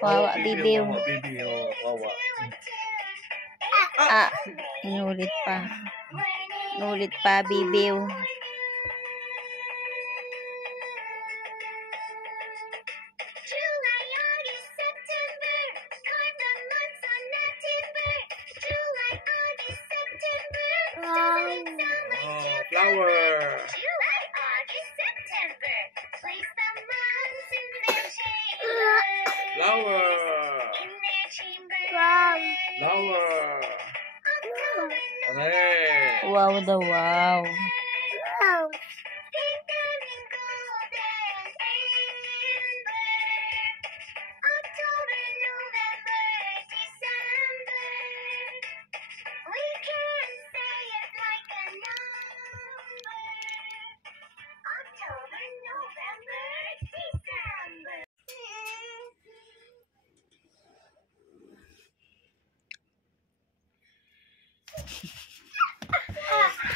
Wawa, bibiw. Wawa. Inulit pa. Inulit pa, bibiw. Flower. Flower. Flower. Okay. Wow daw, wow.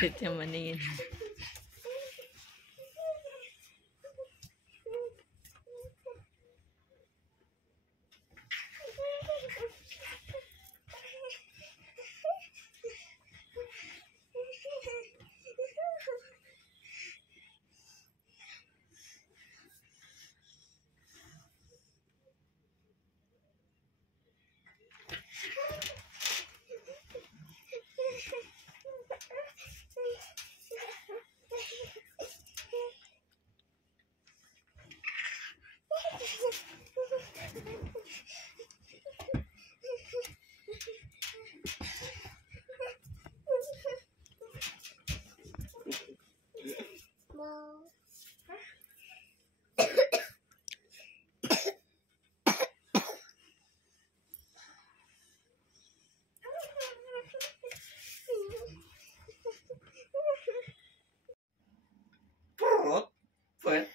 Ito naman na yun. Perut. Pet.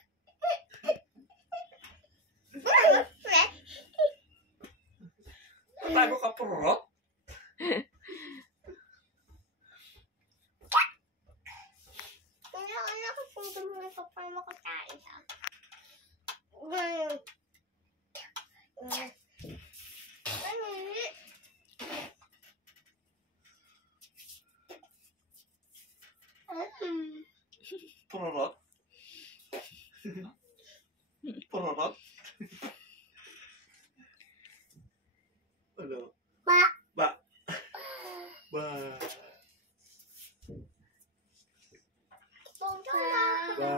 Tago ka perut. Perut. Perut. Ano? Ba. Ba. Ba. Ba.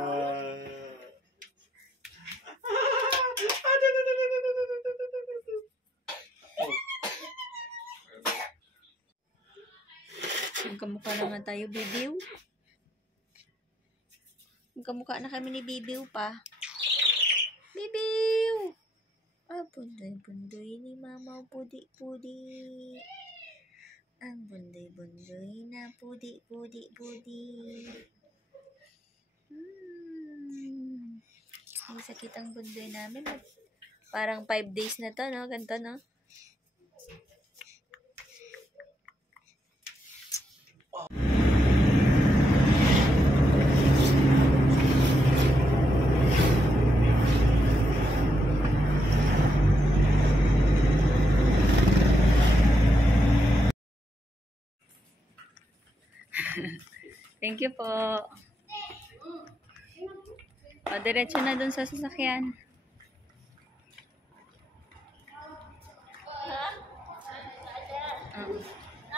Magkamukha naman tayo, bibiw. Magkamukha na kami ni bibiw pa. Bibiw! Bundoy-bundoy ni Mama, pudi-pudi. Ang bundoy-bundoy na pudi-pudi-pudi. May sakit ang bundoy namin. Parang 5 days na to, no? Ganito, no? Thank you po. O, diretso na dun sa sasakyan.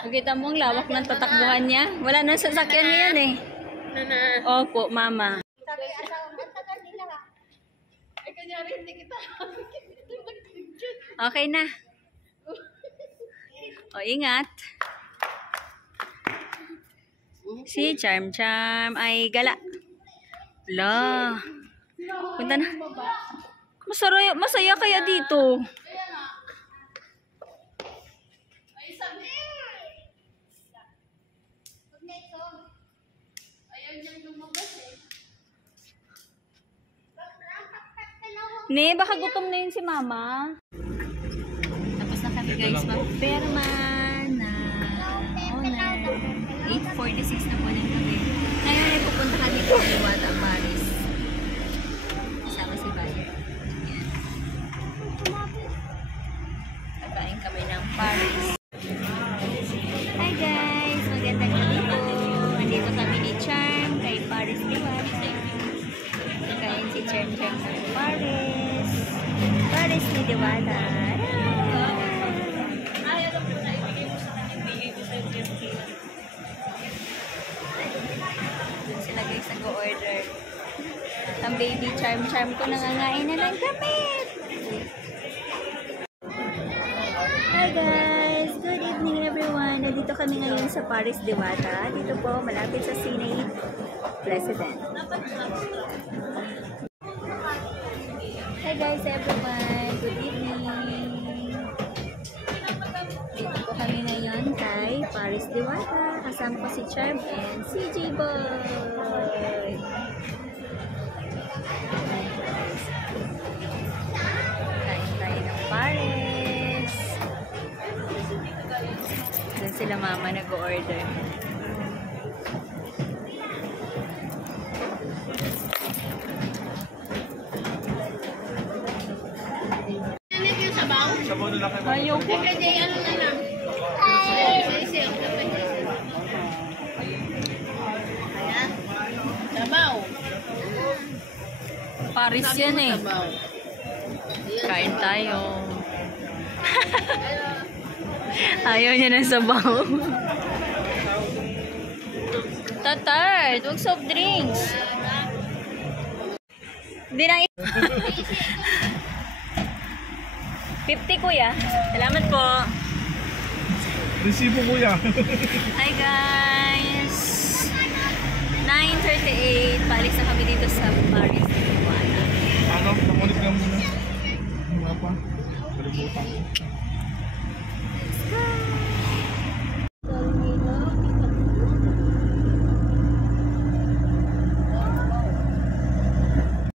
Nakita mo ang lawak ng tatakbuhan niya? Wala nang sasakyan niya yan eh. Opo, mama. Okay na. O, ingat. Si Charm ay gala. La. Punta na. Masaya kaya dito. Ne, baka gutom na yun si mama. Tapos na kami guys, magperma na owner. 8:46 na po ng gabi. Ngayon ay pupunta Charm ng Paris. Paris ni Diwata. Ay, alam ko na, ibigay mo sa kanya. Ibigay ko sa gift. Doon sila guys nag-order. Ang baby charm ko nangangain na ng gamit. Hi guys! Good evening everyone! Nandito kami ngayon sa Paris Diwata. Dito po, malapit sa Sinay President. Hi guys everyone! Good evening! Dito po kami ngayon kay Paris Diwata. Kasama ko si Charm and si J-Boy. Kain tayo ng Paris. Doon sila mama nag-order. Sabaw na lang kayo. Ayaw ko. Ano na lang? Sabaw. Paris yan eh. Sabaw. Kain tayo. Ayaw niya ng sabaw. Tatart, huwag soft drinks. Hindi na 50 kuya. Salamat po. Resibo kuya. Hi guys. 9:38. Paalis na kami dito sa Paris. Ano? Nakulit na muna. Mga pa. Kalimutan ko.